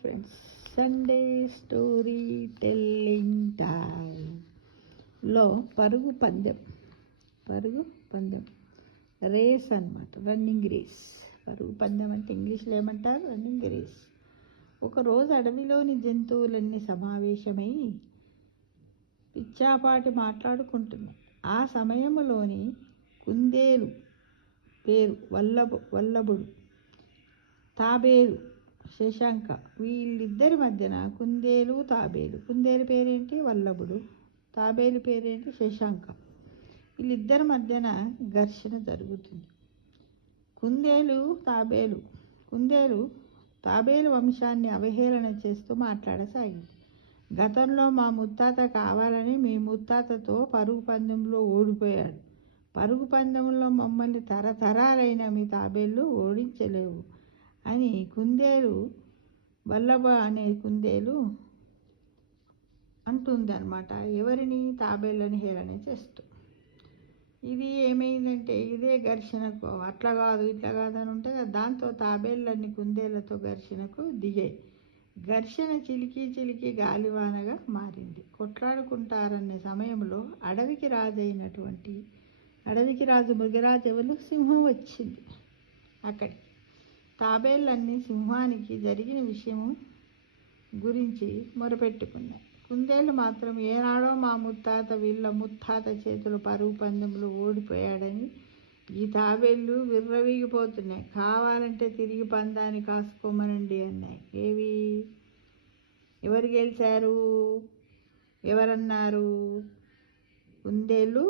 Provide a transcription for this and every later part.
Friends, Sunday story telling టైంలో పరుగు పందెం రేస్ అన్నమాట. Running race. పరుగు పందెం అంటే ఇంగ్లీష్లో ఏమంటారు? Running race. ఒకరోజు అడవిలోని జంతువులన్నీ సమావేశమై పిచ్చాపాటి మాట్లాడుకుంటున్నాయి. ఆ సమయంలోని కుందేలు పేరు వల్లభుడు, తాబేలు శశాంక, వీళ్ళిద్దరి మధ్యన కుందేలు పేరేంటి? వల్లభుడు. తాబేలు పేరేంటి? శశాంక. వీళ్ళిద్దరి మధ్యన ఘర్షణ జరుగుతుంది. కుందేలు తాబేలు వంశాన్ని అవహేళన చేస్తూ మాట్లాడసాగింది. గతంలో మా ముత్తాత కావాలని మీ ముత్తాతతో పరుగు పందెంలో ఓడిపోయాడు. పరుగు పందెంలో మమ్మల్ని తరతరాలైన మీ తాబేళ్ళు ఓడించలేవు అని వల్లభ అనే కుందేలు అంటుంది అన్నమాట. ఎవరిని? తాబేళ్ళని హేళన చేస్తూ. ఇది ఏమైందంటే ఇదే ఘర్షణకు అట్లా కాదు ఇట్లా కాదని ఉంటే దాంతో తాబేళ్ళన్ని కుందేళ్లతో ఘర్షణకు దిగాయి. ఘర్షణ చిలికి గాలివానగా మారింది. కొట్లాడుకుంటారనే సమయంలో అడవికి రాజు మృగరాజు ఎవరు? సింహం వచ్చింది అక్కడికి. తాబేళ్ళన్నీ సింహానికి జరిగిన విషయం గురించి మొరపెట్టుకున్నాయి. కుందేళ్ళు మాత్రం ఏనాడో మా వీళ్ళ ముత్తాత చేతులు పరుగు పందెంలో ఓడిపోయాడని ఈ తాబేళ్ళు విర్రవీగిపోతున్నాయి. కావాలంటే తిరిగి పందాన్ని కాసుకోమనండి అన్నాయి. ఎవరు గెలిచారు? ఎవరన్నారు? కుందేళ్ళు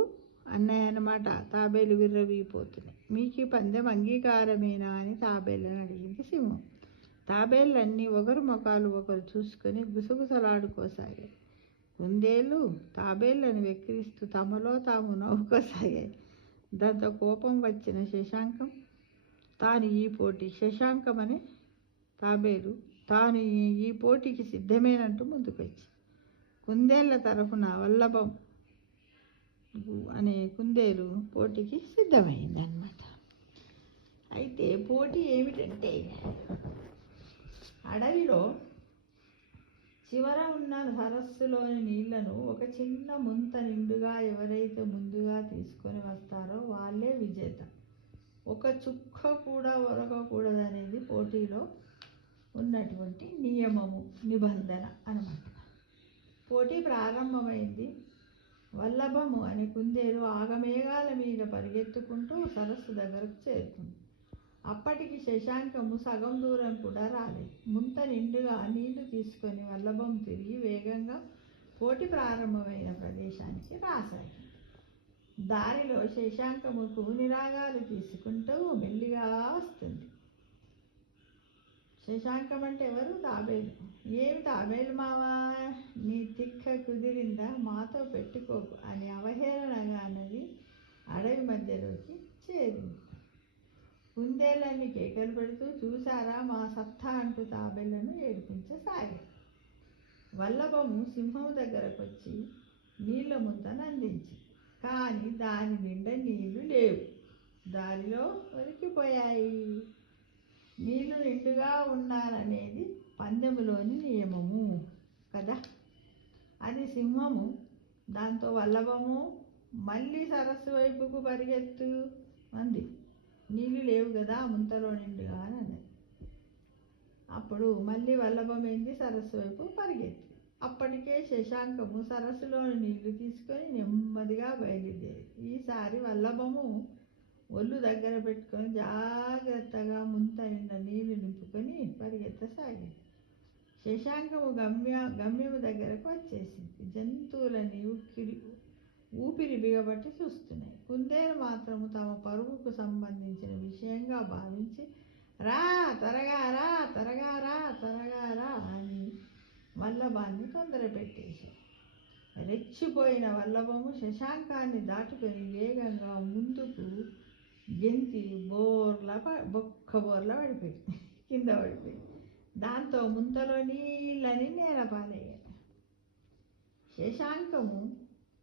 అన్నాయన్నమాట. తాబేలు విర్రవీగిపోతున్నాయి. మీకు ఈ పందెం అంగీకారమేనా అని తాబేళ్ళని అడిగింది సింహం. తాబేళ్ళన్నీ ఒకరు ముఖాలు ఒకరు చూసుకొని గుసగుసలాడుకోసాగాయి. కుందేళ్ళు తాబేళ్ళని వెక్కిరిస్తూ తమలో తాము నవ్వుకోసాగాయి. దాంతో కోపం వచ్చిన శశాంకం శశాంకమనే తాబేలు తాను ఈ పోటీకి సిద్ధమేనంటూ ముందుకొచ్చి కుందేళ్ల తరఫున వల్లభం అనే కుందేలు పోటీకి సిద్ధమైందన్నమాట. అయితే పోటీ ఏమిటంటే అడవిలో చివర ఉన్న సరస్సులోని నీళ్లను ఒక చిన్న ముంత నిండుగా ఎవరైతే ముందుగా తీసుకొని వస్తారో వాళ్ళే విజేత. ఒక చుక్క కూడా ఒరగకూడదనేది పోటీలో ఉన్నటువంటి నిబంధన అన్నమాట. పోటీ ప్రారంభమైంది. వల్లభము అనే కుందేలు ఆగమేఘాల మీద పరిగెత్తుకుంటూ సరస్సు దగ్గరకు చేరుకుంది. అప్పటికి శశాంకము సగం దూరం కూడా రాలేదు. ముంత నిండుగా నీళ్లు తీసుకొని వల్లభం తిరిగి వేగంగా పోటీ ప్రారంభమైన ప్రదేశానికి రాసాగింది. దారిలో శశాంకముకు నిరాగాలు తీసుకుంటూ మెల్లిగా వస్తుంది. శశాంకం అంటే ఎవరు? తాబేలు. ఏమి తాబేలు మావా, నీ తిక్క కుదిరిందా? మాతో పెట్టుకోకు అని అవహేళనగా అన్నది అడవి మధ్యలోకి చేరింది. కుందేళ్ళని కేకలు పెడుతూ చూసారా మా సత్తా అంటూ తాబేళ్లను ఏడిపించసాగాయి. వల్లభము సింహం దగ్గరకు వచ్చి నీళ్ల ముద్దను అందించి, కానీ దాని నిండా నీళ్లు లేవు. దారిలో ఒరికిపోయాయి. నీళ్లు నిండుగా ఉండాలనేది పందెములోని నియమము కదా. అది సింహము. దాంతో వల్లభము మళ్ళీ సరస్సు వైపుకు పరిగెత్తు అంది. నీళ్ళు లేవు కదా ముంతలో నిండుగా అని అన్నది. అప్పుడు మళ్ళీ వల్లభం ఏంది సరస్సు వైపు పరిగెత్తి. అప్పటికే శశాంకము సరస్సులోని నీళ్లు తీసుకొని నెమ్మదిగా బయలుదేరి. ఈసారి వల్లభము ఒళ్ళు దగ్గర పెట్టుకొని జాగ్రత్తగా ముంత నిండా నీళ్లు నింపుకొని పరిగెత్తసాగింది. శశాంకము గమ్యము దగ్గరకు వచ్చేసింది. జంతువులని ఊపిరి బిగబట్టి చూస్తున్నాయి. కుందేలు మాత్రము తమ పరుగుకు సంబంధించిన విషయంగా భావించి త్వరగా రా అని వల్లభాన్ని తొందర పెట్టేశారు. రెచ్చిపోయిన వల్లభము శశాంకాన్ని దాటుకొని వేగంగా ముందుకు గెంతి బొక్కబోర్లా కింద పడిపోయింది. దాంతో ముంతలో నీళ్ళని నేలపాలయ్యాయి. శశాంకము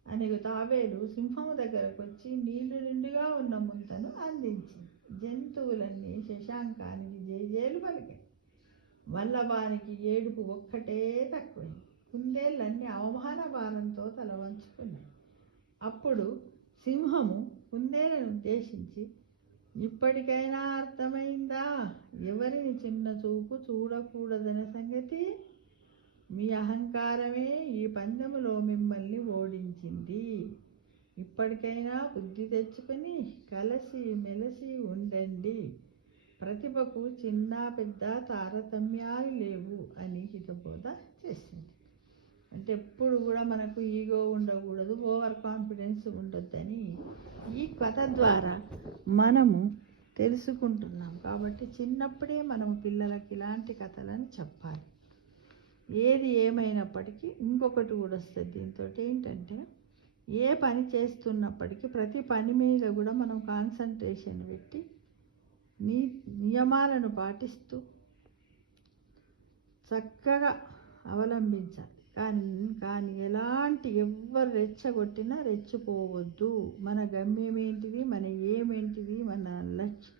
అనే తాబేలు సింహము దగ్గరకు వచ్చి నీళ్లు నిండుగా ఉన్న ముంతను అందించింది. జంతువులన్నీ శశాంకానికి జేజేలు పలికాయి. వల్లభానికి ఏడుపు ఒక్కటే తక్కువైంది. కుందేళ్ళన్నీ అవమాన భారంతో తల వంచుకున్నాయి. అప్పుడు సింహము కుందేలను ఉద్దేశించి, ఇప్పటికైనా అర్థమైందా ఎవరిని చిన్న చూపు చూడకూడదనే సంగతి? మీ అహంకారమే ఈ పందెములో మిమ్మల్ని ఓడించింది. ఇప్పటికైనా బుద్ధి తెచ్చుకొని కలిసి మెలిసి ఉండండి. ప్రతిభకు చిన్న పెద్ద తారతమ్యాలు లేవు అని హితబోధ చేసింది. అంటే ఎప్పుడు కూడా మనకు ఈగో ఉండకూడదు, ఓవర్ కాన్ఫిడెన్స్ ఉండొద్దని ఈ కథ ద్వారా మనము తెలుసుకుంటున్నాం. కాబట్టి చిన్నప్పుడే మనం పిల్లలకి ఇలాంటి కథలను చెప్పాలి. ఏది ఏమైనప్పటికీ ఇంకొకటి కూడా వస్తుంది దీంతో. ఏంటంటే ఏ పని చేస్తున్నప్పటికీ ప్రతి పని మీద కూడా మనం కాన్సన్ట్రేషన్ పెట్టి నియమాలను పాటిస్తూ చక్కగా అవలంబించాలి. కానీ ఎలాంటి ఎవ్వరు రెచ్చగొట్టినా రెచ్చిపోవద్దు. మన గమ్యం ఏంటిది, మన ఏమేంటిది, మన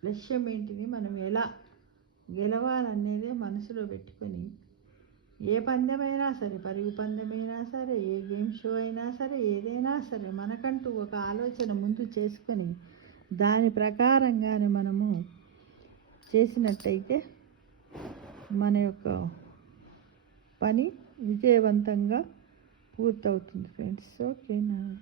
లక్ష్యం ఏంటిది, మనం ఎలా గెలవాలనేదే మనసులో పెట్టుకొని ఏ పందెమైనా సరే, పరుగు పందెమైనా సరే, ఏ గేమ్ షో అయినా సరే, ఏదైనా సరే మనకంటూ ఒక ఆలోచన ముందు చేసుకొని దాని ప్రకారంగానే మనము చేసినట్టయితే మన యొక్క పని విజయవంతంగా పూర్తవుతుంది ఫ్రెండ్స్. ఓకేనా?